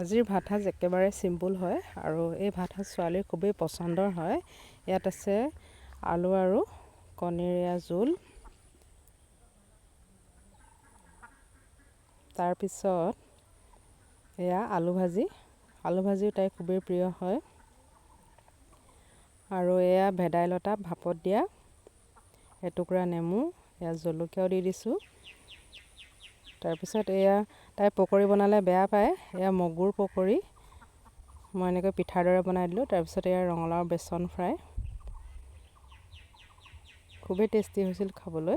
আজিৰ ভাত সাজ একেবাৰে চিম্পুল হয় আৰু এই ভাত সাজ ছোৱালীৰ খুবেই পচন্দৰ হয়। ইয়াত আছে আলু আৰু কণীৰ জোল, তাৰপিছত এয়া আলু ভাজিও তাইৰ খুবেই প্ৰিয় হয়। আৰু এয়া ভেদাইলতা ভাপত দিয়া, এটুকুৰা নেমু, এয়া জলকীয়াও দি দিছোঁ। তাৰপিছত এয়া তাই পকৰি বনালে বেয়া পায়, এয়া মগুৰ পকৰি মই এনেকৈ পিঠাৰ দৰে বনাই দিলোঁ। তাৰপিছত এয়া ৰঙালাও বেচন ফ্ৰাই, খুবেই টেষ্টি হৈছিল খাবলৈ।